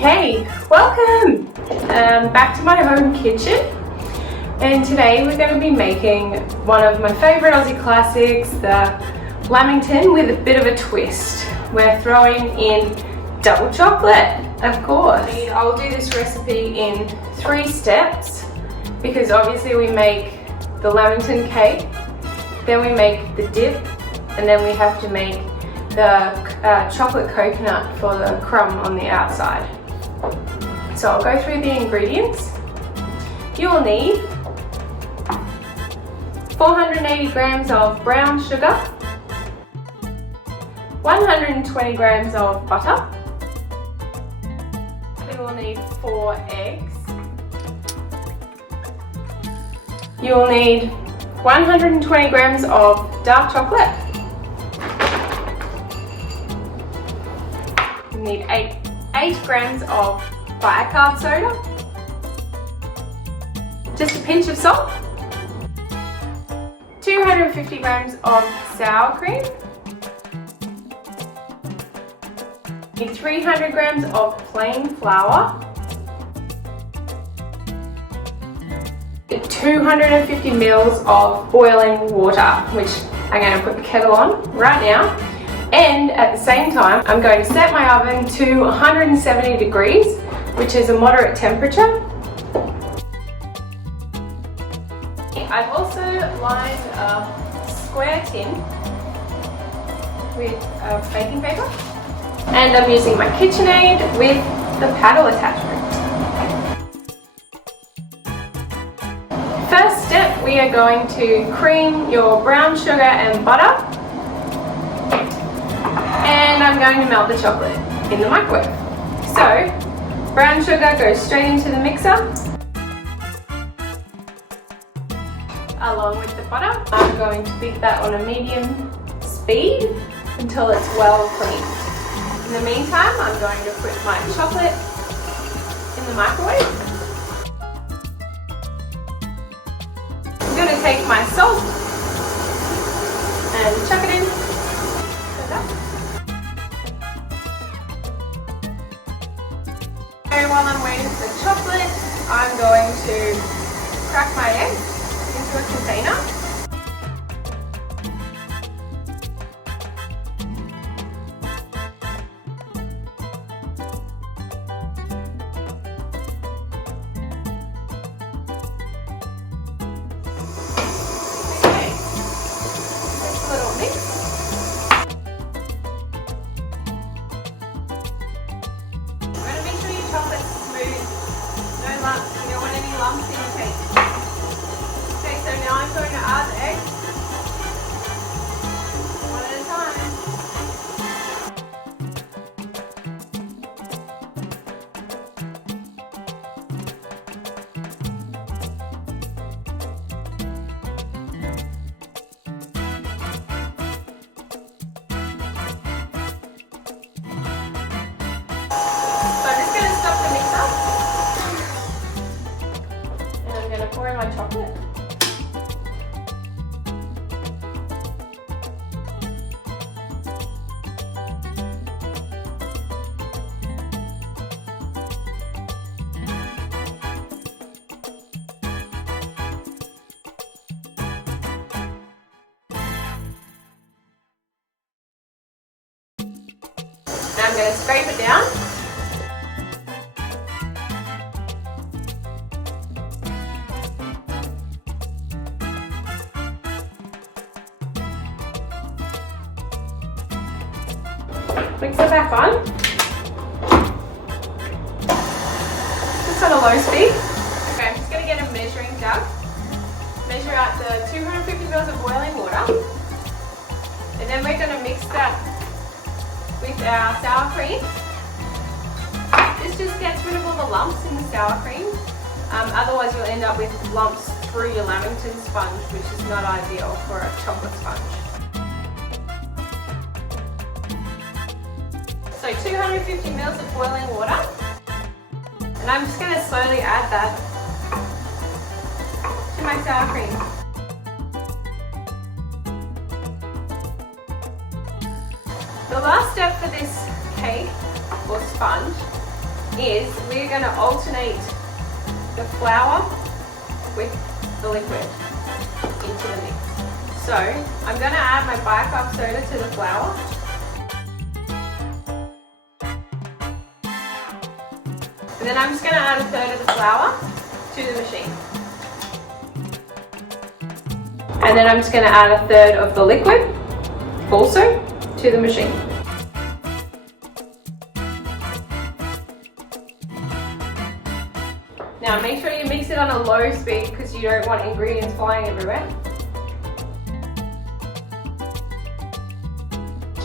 Okay, welcome back to my home kitchen, and today we're going to be making one of my favourite Aussie classics, the Lamington, with a bit of a twist. We're throwing in double chocolate, of course. I'll do this recipe in 3 steps because obviously we make the Lamington cake, then we make the dip, and then we have to make the chocolate coconut for the crumb on the outside. So I'll go through the ingredients. You'll need 480 grams of brown sugar, 120 grams of butter. You will need 4 eggs. You will need 120 grams of dark chocolate. You need 8 grams of bicarb soda, just a pinch of salt, 250 grams of sour cream, 300 grams of plain flour, 250 mils of boiling water, which I'm going to put the kettle on right now. And at the same time, I'm going to set my oven to 170 degrees, which is a moderate temperature. I've also lined a square tin with baking paper, and I'm using my KitchenAid with the paddle attachment. First step, we are going to cream your brown sugar and butter, and I'm going to melt the chocolate in the microwave. So, brown sugar goes straight into the mixer, along with the butter. I'm going to beat that on a medium speed until it's well creamed. In the meantime, I'm going to put my chocolate in the microwave. I'm going to take my salt and chuck it in. While I'm waiting for the chocolate, I'm going to crack my egg into a container. Okay, just a little mix. Chocolate smooth, no lumps. You don't want any lumps in your cake. Okay, so now I'm going to add the eggs, one at a time. Pour in my chocolate. Now I'm going to scrape it down. Mix it back on. Just on a low speed. Okay, I'm just going to get a measuring jug. Measure out the 250 mils of boiling water. And then we're going to mix that with our sour cream. This just gets rid of all the lumps in the sour cream. Otherwise you'll end up with lumps through your Lamington sponge, which is not ideal for a chocolate sponge. So 250 mils of boiling water, and I'm just going to slowly add that to my sour cream. The last step for this cake or sponge is we're going to alternate the flour with the liquid into the mix. So I'm going to add my bicarb soda to the flour. And then I'm just going to add a third of the flour to the machine. And then I'm just going to add a third of the liquid also to the machine. Now make sure you mix it on a low speed because you don't want ingredients flying everywhere.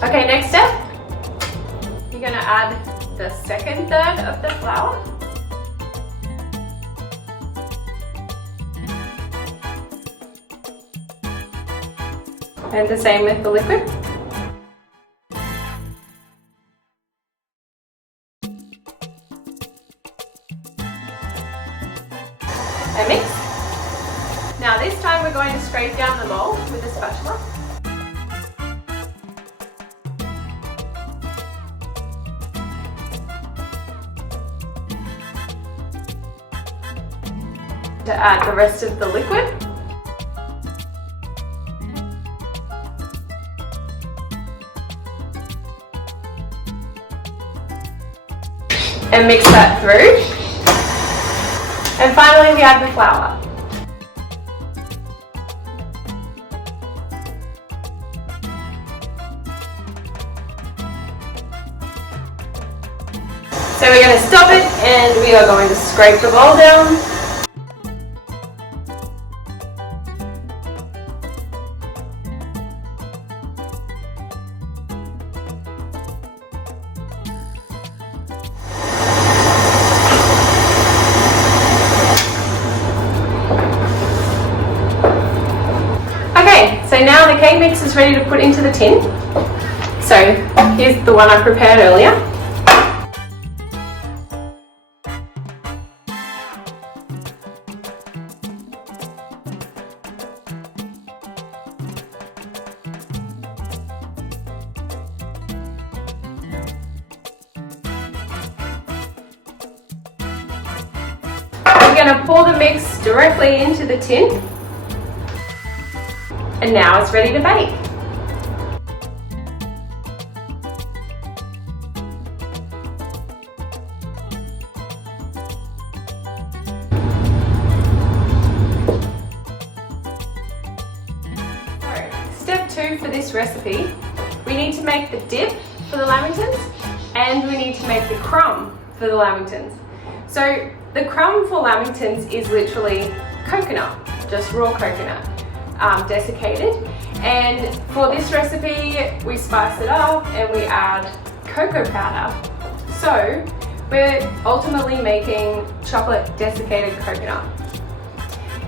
Okay, next step. You're going to add the second third of the flour. And the same with the liquid. And mix. Now this time we're going to scrape down the mold with a spatula. To add the rest of the liquid. And mix that through. And finally we add the flour. So we're going to stop it and we are going to scrape the bowl down. So now the cake mix is ready to put into the tin. So here's the one I prepared earlier. We're going to pour the mix directly into the tin. And now it's ready to bake. So, step 2 for this recipe, we need to make the dip for the lamingtons and we need to make the crumb for the lamingtons. So the crumb for lamingtons is literally coconut, just raw coconut. Desiccated, and for this recipe we spice it up and we add cocoa powder. So we're ultimately making chocolate desiccated coconut.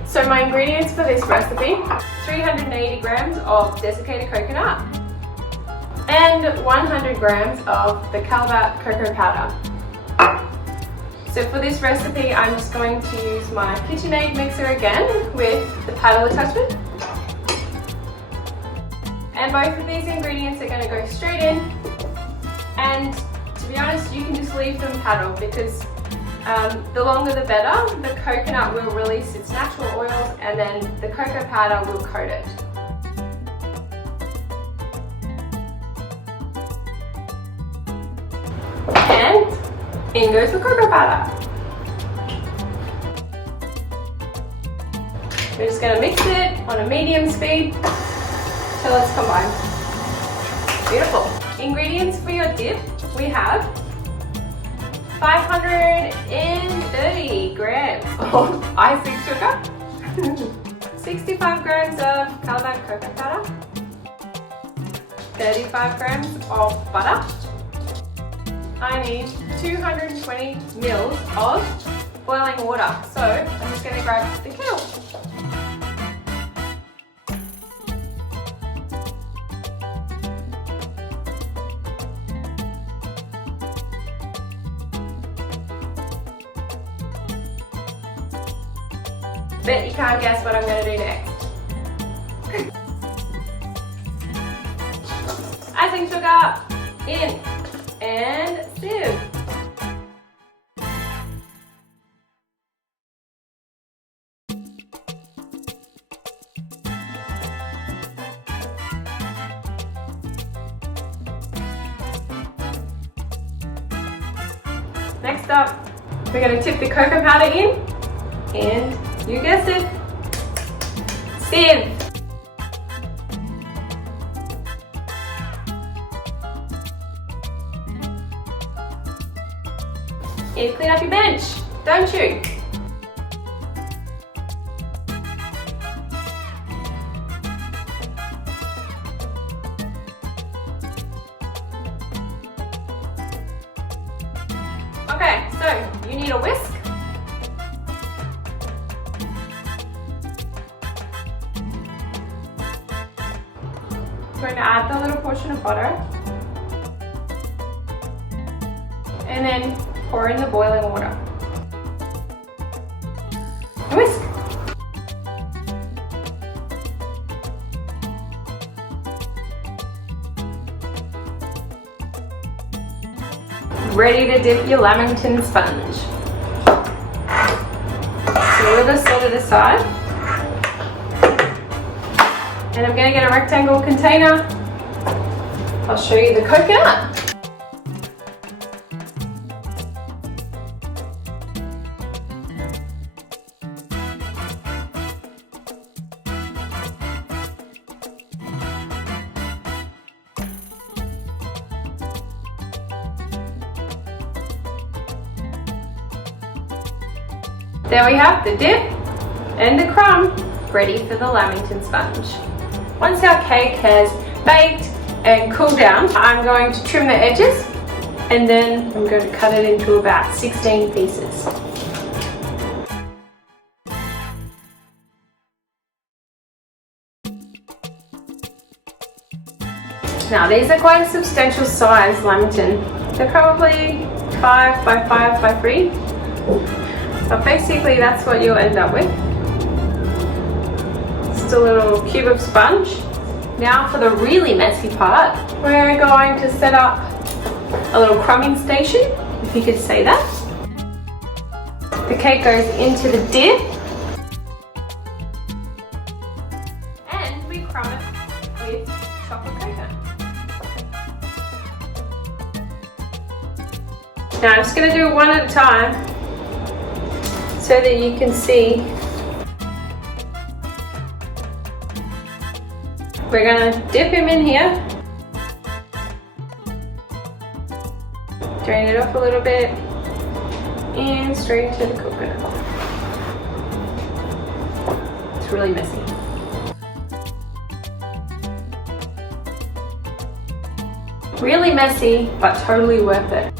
So my ingredients for this recipe: 380 grams of desiccated coconut and 100 grams of the Calabat cocoa powder. So for this recipe I'm just going to use my KitchenAid mixer again with the paddle attachment. And both of these ingredients are going to go straight in, and to be honest you can just leave them paddle because the longer the better. The coconut will release its natural oils and then the cocoa powder will coat it. And in goes the cocoa powder. We're just going to mix it on a medium speed. So let's combine. Beautiful. Ingredients for your dip, we have 530 grams of icing sugar, 65 grams of Calabat cocoa powder, 35 grams of butter. I need 220 mils of boiling water. So I'm just going to grab the kettle. Bet you can't guess what I'm going to do next. Icing sugar in and sieve. Next up, we're going to tip the cocoa powder in, and you guessed it, sieve. You need to clean up your bench, don't you? Okay, so you need a whisk. I'm going to add the little portion of butter. And then pour in the boiling water. Whisk. Ready to dip your Lamington sponge. So we'll just set it aside. And I'm going to get a rectangle container. I'll show you the coconut. There we have the dip and the crumb ready for the Lamington sponge. Once our cake has baked and cooled down, I'm going to trim the edges and then I'm going to cut it into about 16 pieces. Now these are quite a substantial size Lamington. They're probably 5 by 5 by 3. But basically that's what you'll end up with. Just a little cube of sponge. Now for the really messy part, we're going to set up a little crumbing station, if you could say that. The cake goes into the dip and we crumb it with chocolate coconut. Now I'm just going to do it one at a time so that you can see. We're going to dip him in here, drain it off a little bit, and straight into the coconut. It's really messy. Really messy, but totally worth it.